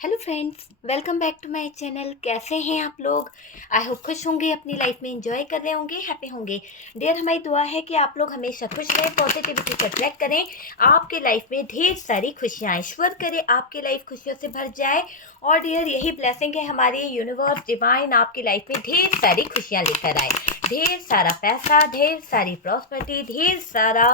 Hello friends, welcome back to my channel. कैसे हैं आप लोग? आई होप खुश होंगे, अपनी लाइफ में एंजॉय कर रहे होंगे, हैप्पी होंगे। डियर, हमारी दुआ है कि आप लोग हमेशा खुश रहें, पॉजिटिविटी को अट्रैक्ट करें, आपके लाइफ में ढेर सारी खुशियाँ आए। ईश्वर करे आपकी लाइफ खुशियों से भर जाए। और डियर, यही ब्लेसिंग है हमारी, यूनिवर्स डिवाइन आपकी लाइफ में ढेर सारी खुशियाँ लेकर आए, ढेर सारा पैसा, ढेर सारी प्रॉस्पेरिटी, ढेर सारा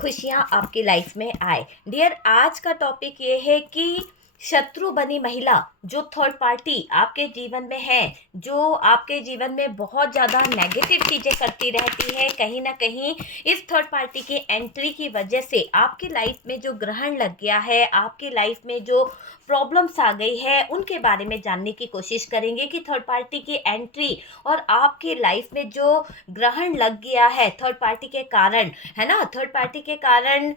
खुशियाँ आपकी लाइफ में आए। डियर, आज का टॉपिक ये है कि शत्रु बनी महिला, जो थर्ड पार्टी आपके जीवन में है, जो आपके जीवन में बहुत ज़्यादा नेगेटिव चीज़ें करती रहती है, कहीं ना कहीं इस थर्ड पार्टी की एंट्री की वजह से आपकी लाइफ में जो ग्रहण लग गया है, आपकी लाइफ में जो प्रॉब्लम्स आ गई है, उनके बारे में जानने की कोशिश करेंगे कि थर्ड पार्टी की एंट्री और आपकी लाइफ में जो ग्रहण लग गया है थर्ड पार्टी के कारण, है ना, थर्ड पार्टी के कारण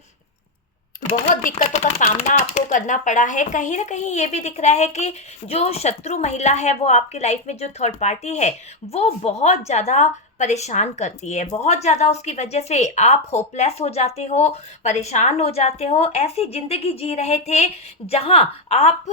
बहुत दिक्कतों का सामना आपको करना पड़ा है। कहीं ना कहीं ये भी दिख रहा है कि जो शत्रु महिला है, वो आपकी लाइफ में जो थर्ड पार्टी है, वो बहुत ज़्यादा परेशान करती है, बहुत ज़्यादा। उसकी वजह से आप होपलेस हो जाते हो, परेशान हो जाते हो, ऐसी ज़िंदगी जी रहे थे जहां आप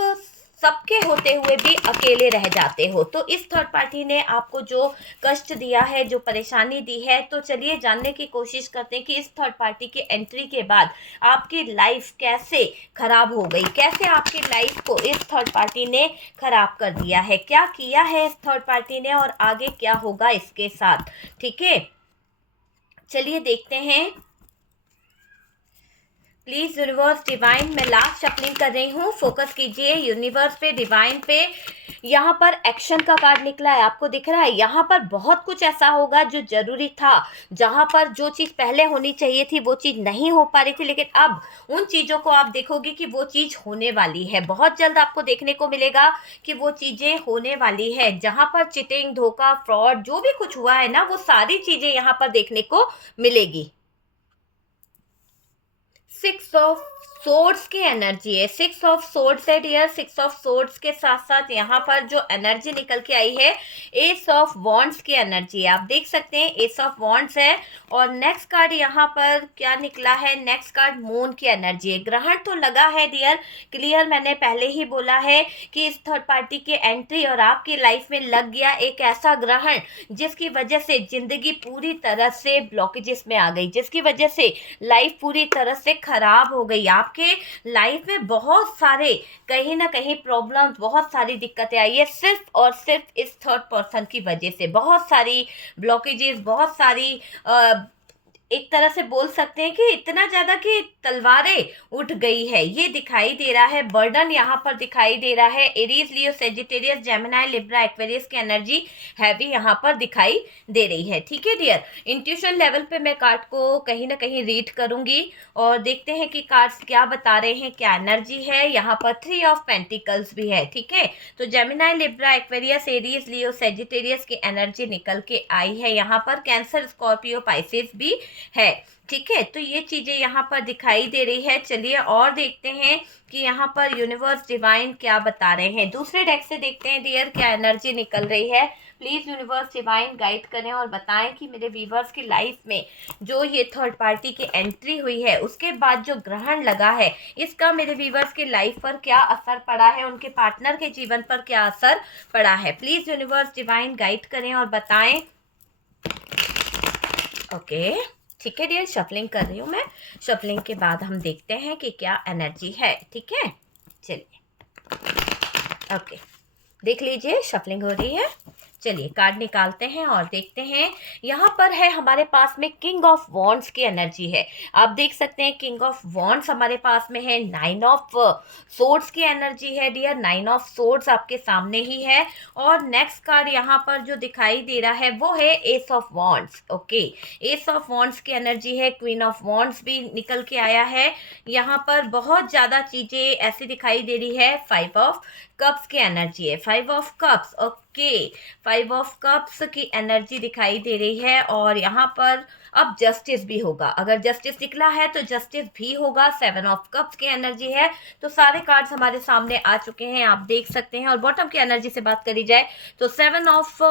सबके होते हुए भी अकेले रह जाते हो। तो इस थर्ड पार्टी ने आपको जो कष्ट दिया है, जो परेशानी दी है, तो चलिए जानने की कोशिश करते हैं कि इस थर्ड पार्टी की एंट्री के बाद आपकी लाइफ कैसे खराब हो गई, कैसे आपकी लाइफ को इस थर्ड पार्टी ने खराब कर दिया है, क्या किया है इस थर्ड पार्टी ने और आगे क्या होगा इसके साथ। ठीक है, चलिए देखते हैं। प्लीज यूनिवर्स डिवाइन, मैं लास्ट शफलिंग कर रही हूँ, फोकस कीजिए यूनिवर्स पे, डिवाइन पे। यहाँ पर एक्शन का कार्ड निकला है, आपको दिख रहा है। यहाँ पर बहुत कुछ ऐसा होगा जो जरूरी था, जहाँ पर जो चीज़ पहले होनी चाहिए थी वो चीज़ नहीं हो पा रही थी, लेकिन अब उन चीज़ों को आप देखोगे कि वो चीज़ होने वाली है। बहुत जल्द आपको देखने को मिलेगा कि वो चीज़ें होने वाली है। जहाँ पर चिटिंग, धोखा, फ्रॉड, जो भी कुछ हुआ है ना, वो सारी चीज़ें यहाँ पर देखने को मिलेगी। सिक्स ऑफ सोर्ड्स की एनर्जी है, सिक्स ऑफ सोर्ड्स है डियर। सिक्स ऑफ सोर्ड्स के साथ साथ यहाँ पर जो एनर्जी निकल के आई है, एस ऑफ वॉन्ड्स की एनर्जी है। आप देख सकते हैं एस ऑफ वॉन्ड्स है। और नेक्स्ट कार्ड यहाँ पर क्या निकला है? नेक्स्ट कार्ड मून की एनर्जी है। ग्रहण तो लगा है डियर, क्लियर। मैंने पहले ही बोला है कि इस थर्ड पार्टी की एंट्री और आपकी लाइफ में लग गया एक ऐसा ग्रहण जिसकी वजह से जिंदगी पूरी तरह से ब्लॉकेजेस में आ गई, जिसकी वजह से लाइफ पूरी तरह से खराब हो गई। आपके लाइफ में बहुत सारे कहीं ना कहीं प्रॉब्लम्स, बहुत सारी दिक्कतें आई है, सिर्फ और सिर्फ इस थर्ड पर्सन की वजह से। बहुत सारी ब्लॉकेजेस, बहुत सारी एक तरह से बोल सकते हैं कि इतना ज्यादा कि तलवारें उठ गई है, ये दिखाई दे रहा है। बर्डन यहाँ पर दिखाई दे रहा है। एरीज, लियो, सेजिटेरियस, जेमिनी, लिब्रा, एक्वेरियस की एनर्जी हैवी यहाँ पर दिखाई दे रही है। ठीक है डियर, इंट्यूशन लेवल पे मैं कार्ड को कहीं ना कहीं रीड करूंगी और देखते हैं कि कार्ड्स क्या बता रहे हैं, क्या एनर्जी है। यहाँ पर थ्री ऑफ पेंटिकल्स भी है। ठीक है, तो जेमिनी, लिब्रा, एक्वेरियस, एरीज, लियो, सेजिटेरियस की एनर्जी निकल के आई है। यहाँ पर कैंसर, स्कॉर्पियो, पाइसेस भी है। ठीक है, तो ये चीजें यहाँ पर दिखाई दे रही है। चलिए और देखते हैं कि यहाँ पर यूनिवर्स डिवाइन क्या बता रहे हैं। दूसरे डेक से देखते हैं डियर क्या एनर्जी निकल रही है। प्लीज यूनिवर्स डिवाइन गाइड करें और बताएं कि मेरे व्यूवर्स की लाइफ में जो ये थर्ड पार्टी की एंट्री हुई है, उसके बाद जो ग्रहण लगा है, इसका मेरे व्यूवर्स की लाइफ पर क्या असर पड़ा है, उनके पार्टनर के जीवन पर क्या असर पड़ा है। प्लीज यूनिवर्स डिवाइन गाइड करें और बताएं। ओके, ठीक है डियर, शफलिंग कर रही हूँ मैं। शफलिंग के बाद हम देखते हैं कि क्या एनर्जी है। ठीक है, चलिए ओके, देख लीजिए शफलिंग हो रही है। चलिए कार्ड निकालते हैं और देखते हैं। यहाँ पर है हमारे पास में किंग ऑफ वॉन्ड्स की एनर्जी है। आप देख सकते हैं किंग ऑफ वॉन्ड्स हमारे पास में है। नाइन ऑफ सोर्ड्स की एनर्जी है डियर, नाइन ऑफ सोर्ड्स आपके सामने ही है। और नेक्स्ट कार्ड यहाँ पर जो दिखाई दे रहा है वो है S of wands. Okay, S of wands की एनर्जी है। क्वीन ऑफ वॉन्ड्स भी निकल के आया है। यहाँ पर बहुत ज़्यादा चीज़ें ऐसी दिखाई दे रही है। फाइव ऑफ कप्स की एनर्जी है, five of cups. Okay, five of cups की एनर्जी दिखाई दे रही है। और यहाँ पर अब जस्टिस भी होगा, अगर जस्टिस निकला है तो जस्टिस भी होगा। सेवन ऑफ कप्स की एनर्जी है। तो सारे कार्ड्स हमारे सामने आ चुके हैं, आप देख सकते हैं। और बॉटम की एनर्जी से बात करी जाए तो सेवन ऑफ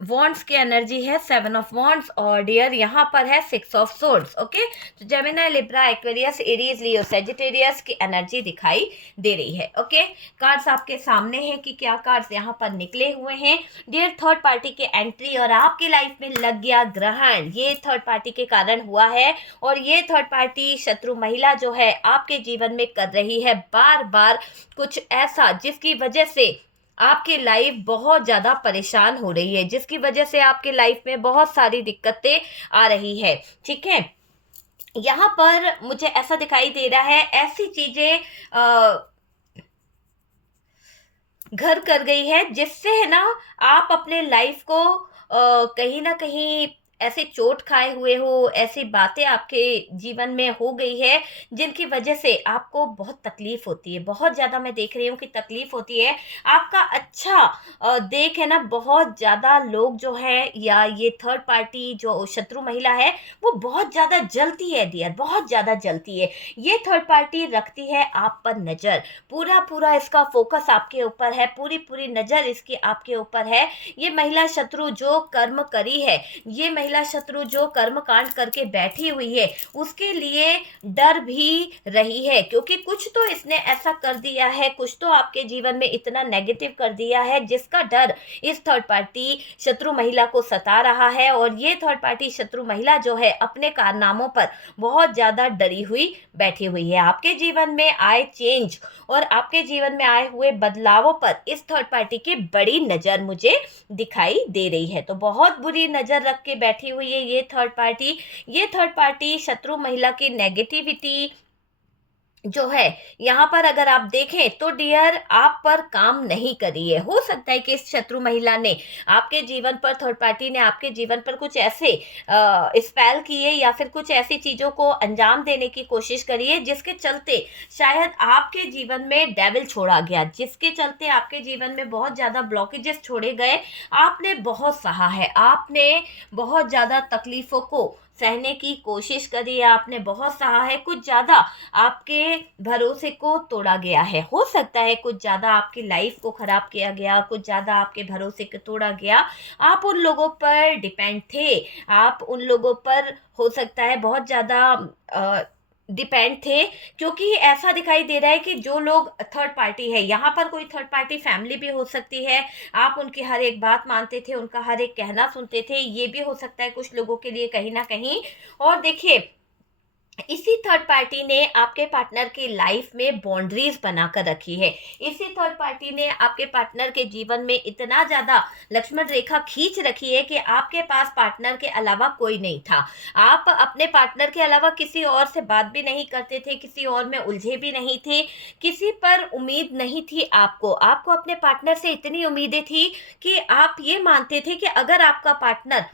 वॉन्ड्स की एनर्जी है 7 ऑफ वॉन्ड्स, और डियर यहाँ पर है 6 ऑफ सोर्ड्स। ओके, तो जेमिनी, लिब्रा, एक्वेरियस, एरीज, लियो, सेजिटेरियस की एनर्जी दिखाई दे रही है। ओके, कार्ड्स आपके सामने हैं कि क्या कार्ड्स यहाँ पर निकले हुए हैं। डियर, थर्ड पार्टी के एंट्री और आपकी लाइफ में लग गया ग्रहण, ये थर्ड पार्टी के कारण हुआ है, और ये थर्ड पार्टी शत्रु महिला जो है आपके जीवन में कर रही है बार बार कुछ ऐसा जिसकी वजह से आपकी लाइफ बहुत ज़्यादा परेशान हो रही है, जिसकी वजह से आपके लाइफ में बहुत सारी दिक्कतें आ रही है। ठीक है, यहाँ पर मुझे ऐसा दिखाई दे रहा है, ऐसी चीजें घर कर गई है जिससे है ना आप अपने लाइफ को कहीं ना कहीं ऐसे चोट खाए हुए हो, ऐसी बातें आपके जीवन में हो गई है जिनकी वजह से आपको बहुत तकलीफ होती है, बहुत ज़्यादा मैं देख रही हूँ कि तकलीफ होती है। आपका अच्छा देख है ना, बहुत ज़्यादा लोग जो है या ये थर्ड पार्टी जो शत्रु महिला है वो बहुत ज़्यादा जलती है डियर, बहुत ज़्यादा जलती है। ये थर्ड पार्टी रखती है आप पर नज़र, पूरा पूरा इसका फोकस आपके ऊपर है, पूरी पूरी नज़र इसकी आपके ऊपर है। ये महिला शत्रु जो कर्म करी है, ये महिला शत्रु जो कर्म कांड करके बैठी हुई है, उसके लिए डर भी रही है, क्योंकि कुछ तो इसने ऐसा कर दिया है, कुछ तो आपके जीवन में इतना नेगेटिव कर दिया है जिसका डर इस थर्ड पार्टी शत्रु महिला को सता रहा है। और ये थर्ड पार्टी शत्रु महिला जो है अपने कारनामों पर बहुत ज़्यादा डरी हुई बैठी हुई है। आपके जीवन में आए चेंज और आपके जीवन में आए हुए बदलावों पर इस थर्ड पार्टी की बड़ी नज़र मुझे दिखाई दे रही है। तो बहुत बुरी नज़र रख के बैठी हुई है ये थर्ड पार्टी। ये थर्ड पार्टी शत्रु महिला की नेगेटिविटी जो है यहाँ पर अगर आप देखें तो डियर आप पर काम नहीं करी है। हो सकता है कि इस शत्रु महिला ने आपके जीवन पर, थर्ड पार्टी ने आपके जीवन पर कुछ ऐसे स्पेल किए या फिर कुछ ऐसी चीजों को अंजाम देने की कोशिश करी है जिसके चलते शायद आपके जीवन में डेविल छोड़ा गया, जिसके चलते आपके जीवन में बहुत ज्यादा ब्लॉकेजेस छोड़े गए। आपने बहुत सहा है, आपने बहुत ज्यादा तकलीफों को सहने की कोशिश करी है, आपने बहुत सहा है, कुछ ज्यादा आपके भरोसे को तोड़ा गया है। हो सकता है कुछ ज़्यादा आपकी लाइफ को ख़राब किया गया, कुछ ज़्यादा आपके भरोसे को तोड़ा गया। आप उन लोगों पर डिपेंड थे, आप उन लोगों पर हो सकता है बहुत ज़्यादा डिपेंड थे, क्योंकि ऐसा दिखाई दे रहा है कि जो लोग थर्ड पार्टी है, यहाँ पर कोई थर्ड पार्टी फैमिली भी हो सकती है, आप उनकी हर एक बात मानते थे, उनका हर एक कहना सुनते थे, ये भी हो सकता है कुछ लोगों के लिए कहीं ना कहीं। और देखिए, इसी थर्ड पार्टी ने आपके पार्टनर की लाइफ में बाउंड्रीज बनाकर रखी है। इसी थर्ड पार्टी ने आपके पार्टनर के जीवन में इतना ज़्यादा लक्ष्मण रेखा खींच रखी है कि आपके पास पार्टनर के अलावा कोई नहीं था। आप अपने पार्टनर के अलावा किसी और से बात भी नहीं करते थे, किसी और में उलझे भी नहीं थे, किसी पर उम्मीद नहीं थी आपको। आपको अपने पार्टनर से इतनी उम्मीदें थी कि आप ये मानते थे कि अगर आपका पार्टनर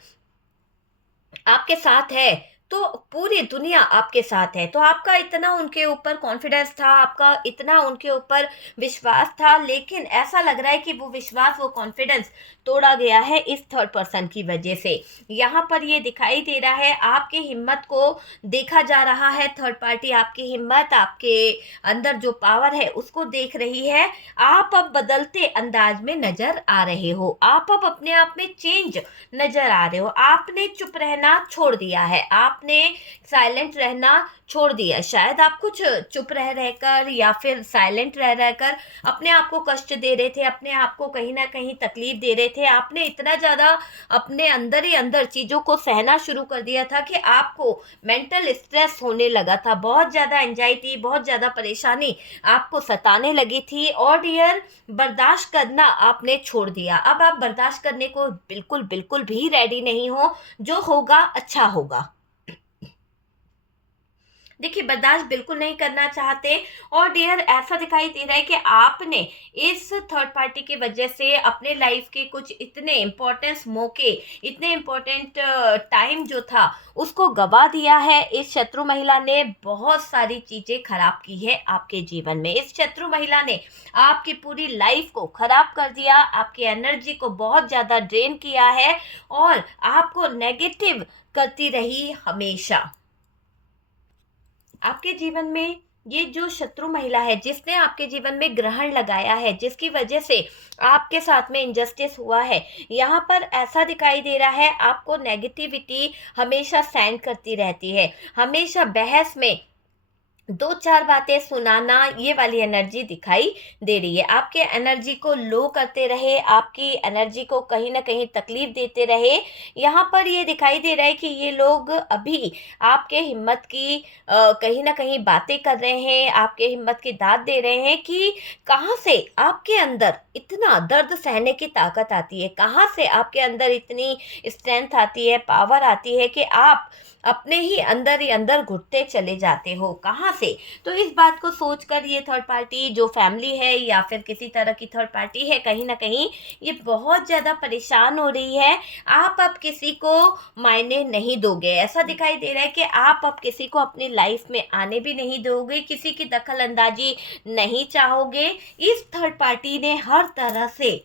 आपके साथ है तो पूरी दुनिया आपके साथ है। तो आपका इतना उनके ऊपर कॉन्फिडेंस था, आपका इतना उनके ऊपर विश्वास था, लेकिन ऐसा लग रहा है कि वो विश्वास, वो कॉन्फिडेंस तोड़ा गया है इस थर्ड पर्सन की वजह से। यहाँ पर ये दिखाई दे रहा है आपकी हिम्मत को देखा जा रहा है, थर्ड पार्टी आपकी हिम्मत, आपके अंदर जो पावर है उसको देख रही है। आप अब बदलते अंदाज में नजर आ रहे हो, आप अब अपने आप में चेंज नजर आ रहे हो। आपने चुप रहना छोड़ दिया है, आपने साइलेंट रहना छोड़ दिया। शायद आप कुछ चुप रह रहकर या फिर साइलेंट रह रहकर अपने आप को कष्ट दे रहे थे, अपने आप को कहीं ना कहीं तकलीफ दे रहे थे। आपने इतना ज़्यादा अपने अंदर ही अंदर चीज़ों को सहना शुरू कर दिया था कि आपको मेंटल स्ट्रेस होने लगा था, बहुत ज़्यादा एंजाइटी, बहुत ज़्यादा परेशानी आपको सताने लगी थी। और डियर, बर्दाश्त करना आपने छोड़ दिया। अब आप बर्दाश्त करने को बिल्कुल बिल्कुल भी रेडी नहीं हो। जो होगा अच्छा होगा। देखिए, बर्दाश्त बिल्कुल नहीं करना चाहते। और डियर, ऐसा दिखाई दे रहा है कि आपने इस थर्ड पार्टी की वजह से अपने लाइफ के कुछ इतने इम्पोर्टेंस मौके, इतने इम्पोर्टेंट टाइम जो था उसको गवा दिया है। इस शत्रु महिला ने बहुत सारी चीज़ें खराब की है आपके जीवन में। इस शत्रु महिला ने आपकी पूरी लाइफ को खराब कर दिया, आपकी एनर्जी को बहुत ज़्यादा ड्रेन किया है और आपको नेगेटिव करती रही हमेशा। आपके जीवन में ये जो शत्रु महिला है जिसने आपके जीवन में ग्रहण लगाया है, जिसकी वजह से आपके साथ में इनजस्टिस हुआ है, यहाँ पर ऐसा दिखाई दे रहा है आपको नेगेटिविटी हमेशा सेंड करती रहती है, हमेशा बहस में दो चार बातें सुनाना, ये वाली एनर्जी दिखाई दे रही है। आपके एनर्जी को लो करते रहे, आपकी एनर्जी को कहीं ना कहीं तकलीफ देते रहे। यहाँ पर ये दिखाई दे रहा है कि ये लोग अभी आपके हिम्मत की कहीं ना कहीं बातें कर रहे हैं, आपके हिम्मत की दाद दे रहे हैं कि कहाँ से आपके अंदर इतना दर्द सहने की ताकत आती है, कहाँ से आपके अंदर इतनी स्ट्रेंथ आती है, पावर आती है कि आप अपने ही अंदर घुटते चले जाते हो, कहाँ से। तो इस बात को सोचकर ये थर्ड पार्टी जो फैमिली है या फिर किसी तरह की थर्ड पार्टी है, कहीं ना कहीं ये बहुत ज़्यादा परेशान हो रही है। आप अब किसी को मायने नहीं दोगे, ऐसा दिखाई दे रहा है कि आप अब किसी को अपनी लाइफ में आने भी नहीं दोगे, किसी की दखल अंदाजी नहीं चाहोगे। इस थर्ड पार्टी ने हर तरह से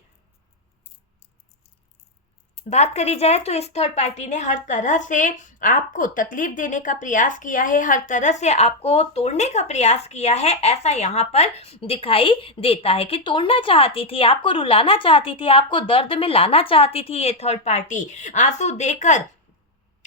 बात करी जाए तो इस थर्ड पार्टी ने हर तरह से आपको तकलीफ देने का प्रयास किया है, हर तरह से आपको तोड़ने का प्रयास किया है, ऐसा यहाँ पर दिखाई देता है कि तोड़ना चाहती थी, आपको रुलाना चाहती थी, आपको दर्द में लाना चाहती थी ये थर्ड पार्टी, आंसू देकर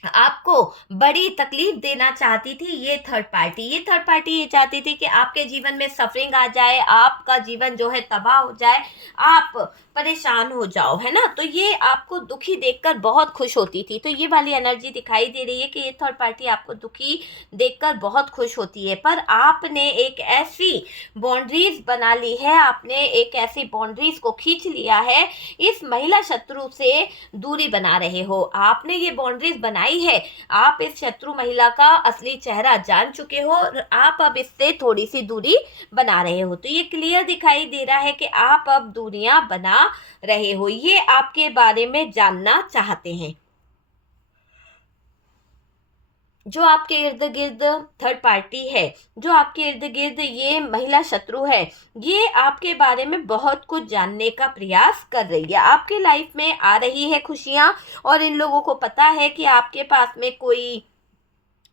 आपको बड़ी तकलीफ देना चाहती थी ये थर्ड पार्टी। ये थर्ड पार्टी ये चाहती थी कि आपके जीवन में सफरिंग आ जाए, आपका जीवन जो है तबाह हो जाए, आप परेशान हो जाओ, है ना। तो ये आपको दुखी देखकर बहुत खुश होती थी। तो ये वाली एनर्जी दिखाई दे रही है कि ये थर्ड पार्टी आपको दुखी देखकर बहुत खुश होती है, पर आपने एक ऐसी बाउंड्रीज बना ली है, आपने एक ऐसी बाउंड्रीज को खींच लिया है, इस महिला शत्रु से दूरी बना रहे हो, आपने ये बाउंड्रीज बनाई है। आप इस शत्रु महिला का असली चेहरा जान चुके हो और आप अब इससे थोड़ी सी दूरी बना रहे हो। तो ये क्लियर दिखाई दे रहा है कि आप अब दूरियां बना रहे हो, ये आपके बारे में जानना चाहते हैं। जो आपके इर्द गिर्द थर्ड पार्टी है, जो आपके इर्द गिर्द ये महिला शत्रु है, ये आपके बारे में बहुत कुछ जानने का प्रयास कर रही है। आपके लाइफ में आ रही है खुशियां और इन लोगों को पता है कि आपके पास में कोई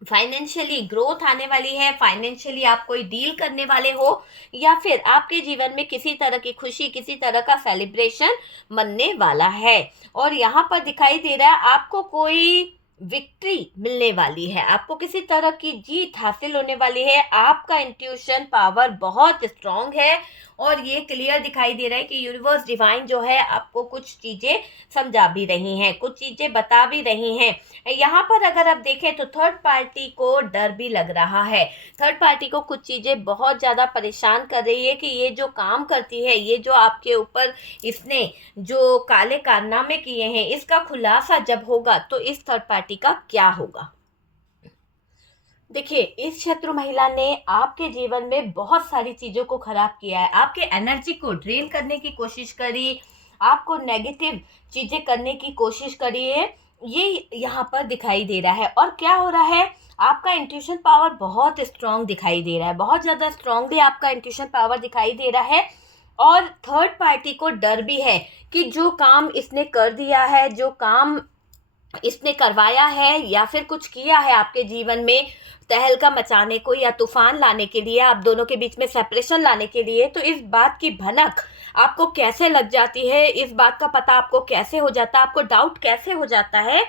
फाइनेंशियली ग्रोथ आने वाली है, फाइनेंशियली आप कोई डील करने वाले हो, या फिर आपके जीवन में किसी तरह की खुशी, किसी तरह का सेलिब्रेशन मनने वाला है। और यहाँ पर दिखाई दे रहा है आपको कोई विक्ट्री मिलने वाली है, आपको किसी तरह की जीत हासिल होने वाली है। आपका इंट्यूशन पावर बहुत स्ट्रांग है और ये क्लियर दिखाई दे रहा है कि यूनिवर्स डिवाइन जो है आपको कुछ चीज़ें समझा भी रही हैं, कुछ चीज़ें बता भी रही हैं। यहाँ पर अगर आप देखें तो थर्ड पार्टी को डर भी लग रहा है, थर्ड पार्टी को कुछ चीज़ें बहुत ज़्यादा परेशान कर रही है कि ये जो काम करती है, ये जो आपके ऊपर इसने जो काले कारनामे किए हैं, इसका खुलासा जब होगा तो इस थर्ड पार्टी का क्या होगा। देखिए, इस शत्रु महिला ने आपके जीवन में बहुत सारी चीज़ों को खराब किया है, आपके एनर्जी को ड्रेन करने की कोशिश करी, आपको नेगेटिव चीज़ें करने की कोशिश करी है, ये यहाँ पर दिखाई दे रहा है। और क्या हो रहा है, आपका इंट्यूशन पावर बहुत स्ट्रांग दिखाई दे रहा है, बहुत ज़्यादा स्ट्रांगली आपका इंट्यूशन पावर दिखाई दे रहा है। और थर्ड पार्टी को डर भी है कि जो काम इसने कर दिया है, जो काम इसने करवाया है या फिर कुछ किया है आपके जीवन में तहलका मचाने को या तूफान लाने के लिए, आप दोनों के बीच में सेपरेशन लाने के लिए, तो इस बात की भनक आपको कैसे लग जाती है, इस बात का पता आपको कैसे हो जाता है, आपको डाउट कैसे हो जाता है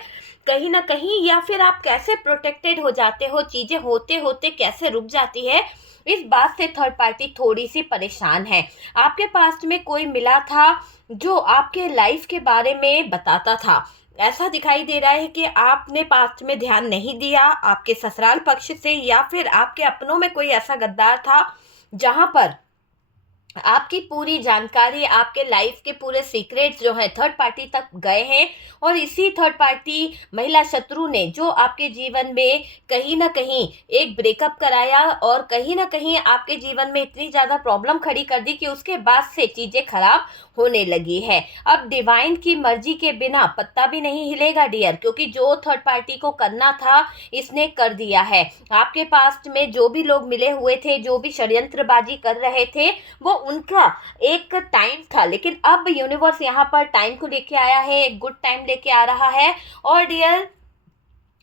कहीं ना कहीं, या फिर आप कैसे प्रोटेक्टेड हो जाते हो, चीज़ें होते होते कैसे रुक जाती है, इस बात से थर्ड पार्टी थोड़ी सी परेशान है। आपके पास्ट में कोई मिला था जो आपके लाइफ के बारे में बताता था, ऐसा दिखाई दे रहा है कि आपने पास्ट में ध्यान नहीं दिया, आपके ससुराल पक्ष से या फिर आपके अपनों में कोई ऐसा गद्दार था जहां पर आपकी पूरी जानकारी, आपके लाइफ के पूरे सीक्रेट्स जो है थर्ड पार्टी तक गए हैं। और इसी थर्ड पार्टी महिला शत्रु ने जो आपके जीवन में कहीं ना कहीं एक ब्रेकअप कराया और कहीं ना कहीं आपके जीवन में इतनी ज़्यादा प्रॉब्लम खड़ी कर दी कि उसके बाद से चीज़ें खराब होने लगी है। अब डिवाइन की मर्जी के बिना पत्ता भी नहीं हिलेगा डियर, क्योंकि जो थर्ड पार्टी को करना था इसने कर दिया है। आपके पास्ट में जो भी लोग मिले हुए थे, जो भी षड्यंत्रबाजी कर रहे थे, वो उनका एक टाइम था, लेकिन अब यूनिवर्स यहाँ पर टाइम को लेके आया है, एक गुड टाइम लेके आ रहा है। और डियर,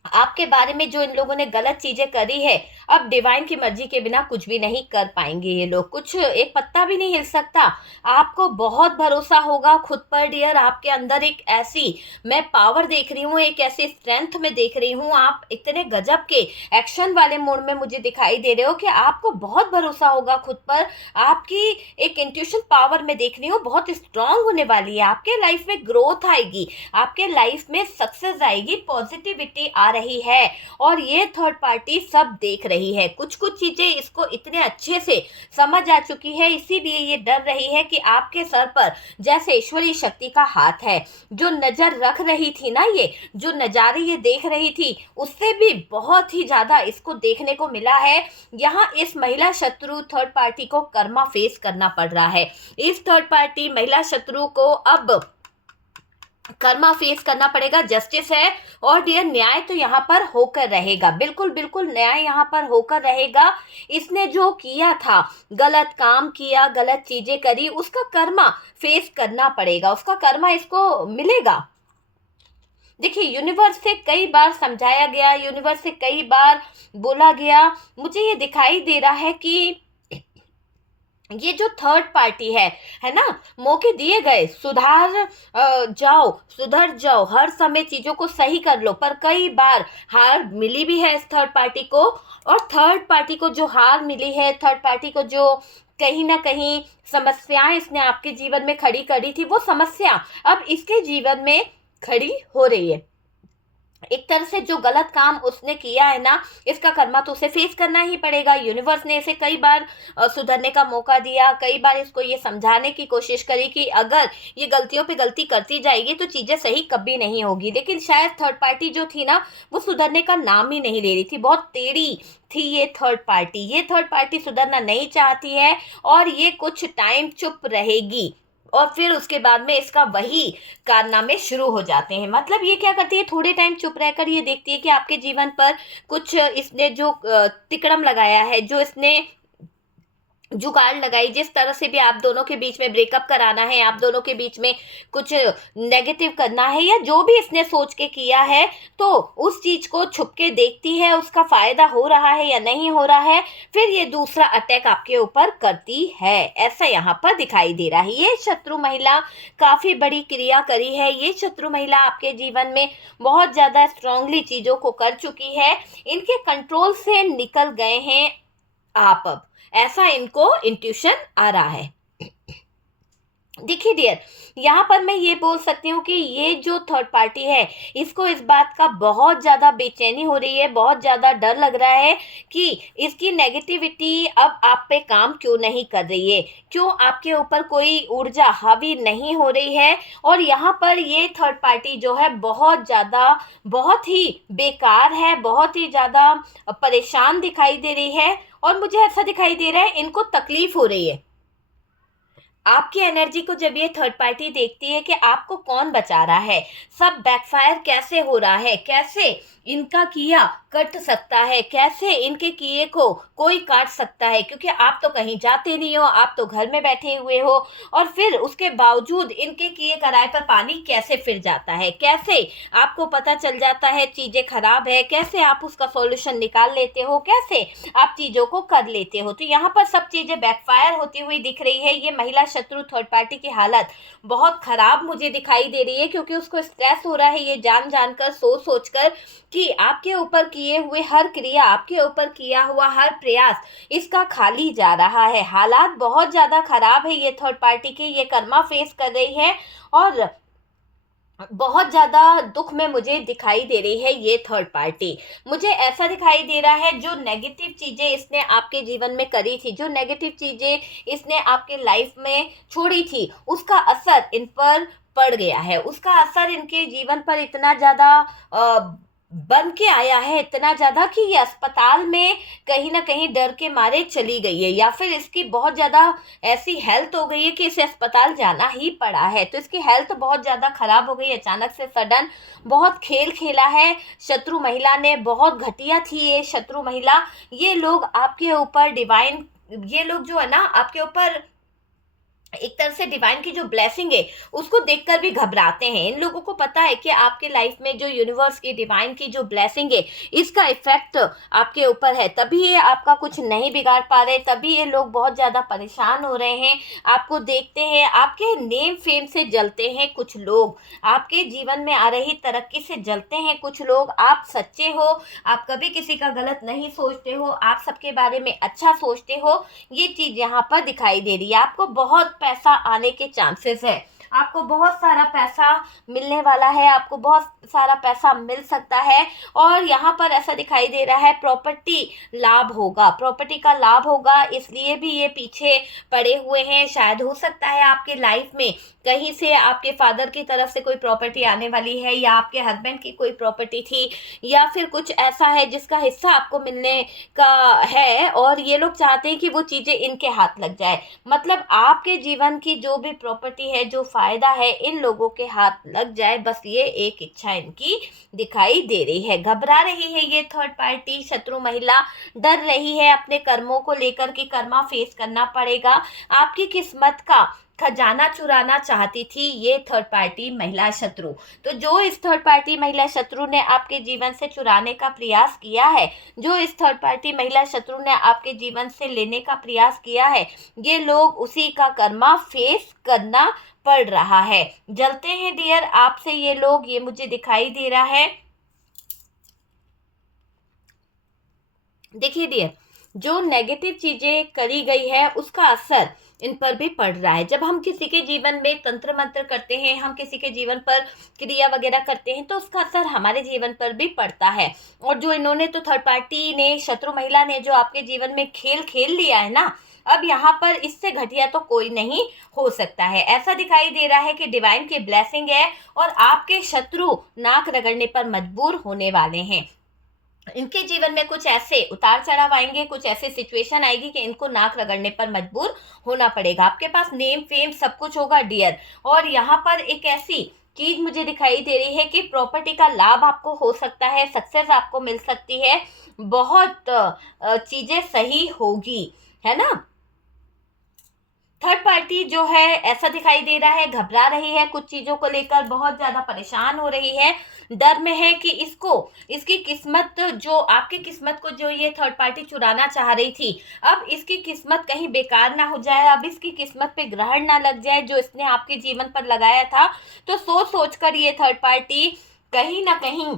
आपके बारे में जो इन लोगों ने गलत चीज़ें करी है, अब डिवाइन की मर्जी के बिना कुछ भी नहीं कर पाएंगे ये लोग, कुछ एक पत्ता भी नहीं हिल सकता। आपको बहुत भरोसा होगा खुद पर डियर, आपके अंदर एक ऐसी मैं पावर देख रही हूँ, एक ऐसी स्ट्रेंथ में देख रही हूँ, आप इतने गजब के एक्शन वाले मोड में मुझे दिखाई दे रहे हो कि आपको बहुत भरोसा होगा खुद पर। आपकी एक इंट्यूशन पावर में देख रही हूँ बहुत स्ट्रांग होने वाली है, आपके लाइफ में ग्रोथ आएगी, आपके लाइफ में सक्सेस आएगी, पॉजिटिविटी आ रही है। और ये थर्ड पार्टी सब देख रही है, कुछ कुछ चीजें इसको इतने अच्छे से समझ आ चुकी है, इसीलिए ये डर रही है कि आपके सर पर जैसे ईश्वरीय शक्ति का हाथ है, जो नजर रख रही थी ना, ये जो नजारे ये देख रही थी उससे भी बहुत ही ज्यादा इसको देखने को मिला है। यहाँ इस महिला शत्रु थर्ड पार्टी को कर्मा फेस करना पड़ रहा है। इस थर्ड पार्टी महिला शत्रु को अब कर्मा फेस करना पड़ेगा। जस्टिस है और डियर न्याय तो यहाँ पर होकर रहेगा, बिल्कुल बिल्कुल न्याय यहाँ पर होकर रहेगा। इसने जो किया था, गलत काम किया, गलत चीजें करी, उसका कर्मा फेस करना पड़ेगा, उसका कर्मा इसको मिलेगा। देखिए यूनिवर्स से कई बार समझाया गया, यूनिवर्स से कई बार बोला गया, मुझे ये दिखाई दे रहा है कि ये जो थर्ड पार्टी है ना, मौके दिए गए, जाओ, सुधर जाओ, हर समय चीजों को सही कर लो, पर कई बार हार मिली भी है इस थर्ड पार्टी को। और थर्ड पार्टी को जो हार मिली है, थर्ड पार्टी को जो कहीं ना कहीं समस्याएं इसने आपके जीवन में खड़ी करी थी, वो समस्या अब इसके जीवन में खड़ी हो रही है। एक तरह से जो गलत काम उसने किया है ना, इसका कर्मा तो उसे फेस करना ही पड़ेगा। यूनिवर्स ने इसे कई बार सुधरने का मौका दिया, कई बार इसको ये समझाने की कोशिश करी कि अगर ये गलतियों पे गलती करती जाएगी तो चीजें सही कभी नहीं होगी, लेकिन शायद थर्ड पार्टी जो थी ना, वो सुधरने का नाम ही नहीं ले रही थी, बहुत टेढ़ी थी ये थर्ड पार्टी। ये थर्ड पार्टी सुधरना नहीं चाहती है और ये कुछ टाइम चुप रहेगी और फिर उसके बाद में इसका वही कारनामे शुरू हो जाते हैं। मतलब ये क्या करती है, थोड़े टाइम चुप रहकर ये देखती है कि आपके जीवन पर कुछ इसने जो तिकड़म लगाया है, जो इसने जुगाड़ लगाई, जिस तरह से भी आप दोनों के बीच में ब्रेकअप कराना है, आप दोनों के बीच में कुछ नेगेटिव करना है, या जो भी इसने सोच के किया है, तो उस चीज को छुप के देखती है, उसका फायदा हो रहा है या नहीं हो रहा है, फिर ये दूसरा अटैक आपके ऊपर करती है। ऐसा यहाँ पर दिखाई दे रहा है। ये शत्रु महिला काफी बड़ी क्रिया करी है, ये शत्रु महिला आपके जीवन में बहुत ज्यादा स्ट्रांगली चीजों को कर चुकी है, इनके कंट्रोल से निकल गए हैं आप अब, ऐसा इनको इंट्यूशन आ रहा है। देखिए डियर, यहाँ पर मैं ये बोल सकती हूँ कि ये जो थर्ड पार्टी है, इसको इस बात का बहुत ज़्यादा बेचैनी हो रही है, बहुत ज़्यादा डर लग रहा है कि इसकी नेगेटिविटी अब आप पे काम क्यों नहीं कर रही है, क्यों आपके ऊपर कोई ऊर्जा हावी नहीं हो रही है। और यहाँ पर ये थर्ड पार्टी जो है बहुत ज़्यादा, बहुत ही बेकार है, बहुत ही ज़्यादा परेशान दिखाई दे रही है। और मुझे ऐसा दिखाई दे रहा है इनको तकलीफ हो रही है आपकी एनर्जी को, जब ये थर्ड पार्टी देखती है कि आपको कौन बचा रहा है, सब बैकफायर कैसे हो रहा है, कैसे इनका किया कट सकता है, कैसे इनके किए को कोई काट सकता है, क्योंकि आप तो कहीं जाते नहीं हो, आप तो घर में बैठे हुए हो, और फिर उसके बावजूद इनके किए कराए पर पानी कैसे फिर जाता है, कैसे आपको पता चल जाता है चीजें खराब है, कैसे आप उसका सॉल्यूशन निकाल लेते हो, कैसे आप चीजों को कर लेते हो। तो यहाँ पर सब चीजें बैकफायर होती हुई दिख रही है। ये महिला शत्रु थर्ड पार्टी की हालत बहुत खराब मुझे दिखाई दे रही है, क्योंकि उसको स्ट्रेस हो रहा है ये जान जानकर, सोच सोच कर कि आपके ऊपर किए हुए हर क्रिया, आपके ऊपर किया हुआ हर प्रयास इसका खाली जा रहा है। हालात बहुत ज्यादा खराब है ये थर्ड पार्टी की, ये कर्मा फेस कर रही है और बहुत ज्यादा दुख में मुझे दिखाई दे रही है ये थर्ड पार्टी। मुझे ऐसा दिखाई दे रहा है जो नेगेटिव चीजें इसने आपके जीवन में करी थी, जो नेगेटिव चीजें इसने आपके लाइफ में छोड़ी थी, उसका असर इन पर पड़ गया है, उसका असर इनके जीवन पर इतना ज्यादा बन के आया है, इतना ज्यादा कि ये अस्पताल में कहीं ना कहीं डर के मारे चली गई है, या फिर इसकी बहुत ज्यादा ऐसी हेल्थ हो गई है कि इसे अस्पताल जाना ही पड़ा है। तो इसकी हेल्थ बहुत ज्यादा खराब हो गई, अचानक से सडन बहुत खेल खेला है शत्रु महिला ने, बहुत घटिया थी ये शत्रु महिला। ये लोग आपके ऊपर डिवाइन, ये लोग जो है ना आपके ऊपर एक तरह तरह से डिवाइन की जो ब्लेसिंग है उसको देखकर भी घबराते हैं। इन लोगों को पता है कि आपके लाइफ में जो यूनिवर्स की डिवाइन की जो ब्लेसिंग है इसका इफेक्ट आपके ऊपर है, तभी ये आपका कुछ नहीं बिगाड़ पा रहे, तभी ये लोग बहुत ज़्यादा परेशान हो रहे हैं। आपको देखते हैं, आपके नेम फेम से जलते हैं कुछ लोग, आपके जीवन में आ रही तरक्की से जलते हैं कुछ लोग। आप सच्चे हो, आप कभी किसी का गलत नहीं सोचते हो, आप सबके बारे में अच्छा सोचते हो, ये चीज़ यहाँ पर दिखाई दे रही है। आपको बहुत पैसा आने के चांसेस है, आपको बहुत सारा पैसा मिलने वाला है, आपको बहुत सारा पैसा मिल सकता है। और यहाँ पर ऐसा दिखाई दे रहा है प्रॉपर्टी लाभ होगा, प्रॉपर्टी का लाभ होगा, इसलिए भी ये पीछे पड़े हुए हैं। शायद हो सकता है आपके लाइफ में कहीं से आपके फादर की तरफ से कोई प्रॉपर्टी आने वाली है, या आपके हस्बैंड की कोई प्रॉपर्टी थी, या फिर कुछ ऐसा है जिसका हिस्सा आपको मिलने का है और ये लोग चाहते हैं कि वो चीज़ें इनके हाथ लग जाए। मतलब आपके जीवन की जो भी प्रॉपर्टी है, जो फायदा है, इन लोगों के हाथ लग जाए, बस ये एक इच्छा इनकी दिखाई दे रही है। घबरा रही है ये थर्ड पार्टी शत्रु महिला, डर रही है अपने कर्मों को लेकर कि कर्मा फेस करना पड़ेगा। आपकी किस्मत का खजाना चुराना चाहती थी ये थर्ड पार्टी महिला शत्रु। तो जो इस थर्ड पार्टी महिला शत्रु ने आपके जीवन से चुराने का प्रयास किया है, जो इस थर्ड पार्टी महिला शत्रु ने आपके जीवन से लेने का प्रयास किया है, ये लोग उसी का कर्मा फेस करना पड़ रहा है। जलते हैं डियर आपसे ये लोग, ये मुझे दिखाई दे रहा है। देखिए डियर, जो नेगेटिव चीजें करी गई है उसका असर इन पर भी पड़ रहा है। जब हम किसी के जीवन में तंत्र मंत्र करते हैं, हम किसी के जीवन पर क्रिया वगैरह करते हैं, तो उसका असर हमारे जीवन पर भी पड़ता है। और जो इन्होंने तो थर्ड पार्टी ने, शत्रु महिला ने जो आपके जीवन में खेल खेल लिया है ना, अब यहाँ पर इससे घटिया तो कोई नहीं हो सकता है। ऐसा दिखाई दे रहा है कि डिवाइन की ब्लेसिंग है और आपके शत्रु नाक रगड़ने पर मजबूर होने वाले हैं। इनके जीवन में कुछ ऐसे उतार चढ़ाव आएंगे, कुछ ऐसे सिचुएशन आएगी कि इनको नाक रगड़ने पर मजबूर होना पड़ेगा। आपके पास नेम फेम सब कुछ होगा डियर। और यहाँ पर एक ऐसी चीज मुझे दिखाई दे रही है कि प्रॉपर्टी का लाभ आपको हो सकता है, सक्सेस आपको मिल सकती है, बहुत चीजें सही होगी, है ना। थर्ड पार्टी जो है ऐसा दिखाई दे रहा है घबरा रही है, कुछ चीजों को लेकर बहुत ज्यादा परेशान हो रही है, डर में है कि इसको, इसकी किस्मत, जो आपकी किस्मत को जो ये थर्ड पार्टी चुराना चाह रही थी, अब इसकी किस्मत कहीं बेकार ना हो जाए, अब इसकी किस्मत पे ग्रहण ना लग जाए जो इसने आपके जीवन पर लगाया था। तो सोच सोच कर ये थर्ड पार्टी कहीं ना कहीं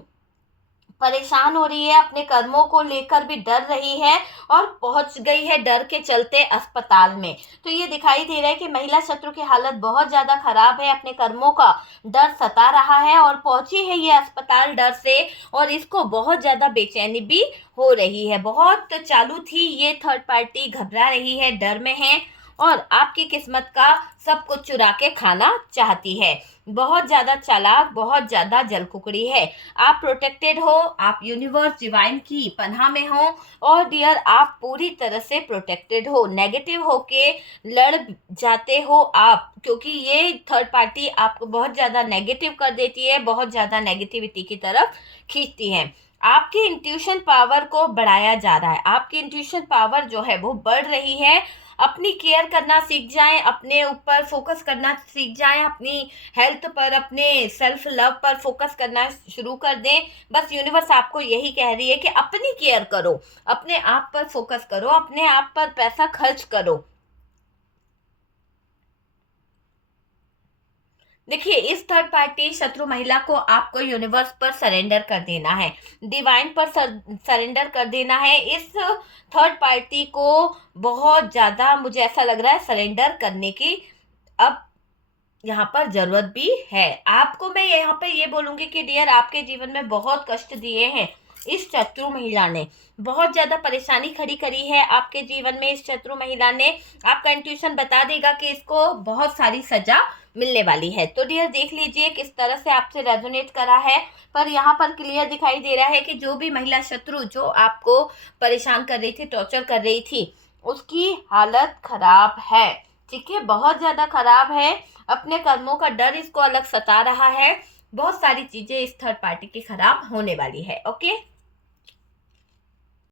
परेशान हो रही है, अपने कर्मों को लेकर भी डर रही है और पहुंच गई है डर के चलते अस्पताल में। तो ये दिखाई दे रहा है कि महिला शत्रु की हालत बहुत ज्यादा खराब है, अपने कर्मों का डर सता रहा है और पहुंची है ये अस्पताल डर से, और इसको बहुत ज्यादा बेचैनी भी हो रही है। बहुत चालू थी ये थर्ड पार्टी, घबरा रही है, डर में है और आपकी किस्मत का सब कुछ चुरा के खाना चाहती है। बहुत ज़्यादा चालाक, बहुत ज़्यादा जलकुकड़ी है। आप प्रोटेक्टेड हो, आप यूनिवर्स डिवाइन की पनाह में हो और डियर आप पूरी तरह से प्रोटेक्टेड हो। नेगेटिव होके लड़ जाते हो आप, क्योंकि ये थर्ड पार्टी आपको बहुत ज़्यादा नेगेटिव कर देती है, बहुत ज़्यादा नेगेटिविटी की तरफ खींचती है। आपकी इंट्यूशन पावर को बढ़ाया जा रहा है, आपकी इंट्यूशन पावर जो है वो बढ़ रही है। अपनी केयर करना सीख जाएं, अपने ऊपर फोकस करना सीख जाएं, अपनी हेल्थ पर, अपने सेल्फ लव पर फोकस करना शुरू कर दें। बस यूनिवर्स आपको यही कह रही है कि अपनी केयर करो, अपने आप पर फोकस करो, अपने आप पर पैसा खर्च करो। देखिए, इस थर्ड पार्टी शत्रु महिला को आपको यूनिवर्स पर सरेंडर कर देना है, डिवाइन पर सरेंडर कर देना है। इस थर्ड पार्टी को बहुत ज़्यादा मुझे ऐसा लग रहा है सरेंडर करने की अब यहाँ पर जरूरत भी है। आपको मैं यहाँ पे ये बोलूंगी कि डियर आपके जीवन में बहुत कष्ट दिए हैं इस शत्रु महिला ने, बहुत ज्यादा परेशानी खड़ी करी है आपके जीवन में इस शत्रु महिला ने। आपका इंट्यूशन बता देगा कि इसको बहुत सारी सजा मिलने वाली है। तो डियर देख लीजिए किस तरह से आपसे रेजोनेट करा है। पर यहाँ पर क्लियर दिखाई दे रहा है कि जो भी महिला शत्रु जो आपको परेशान कर रही थी, टॉर्चर कर रही थी, उसकी हालत खराब है। ठीक है, बहुत ज्यादा खराब है। अपने कर्मों का डर इसको अलग सता रहा है। बहुत सारी चीजें इस थर्ड पार्टी की खराब होने वाली है। ओके।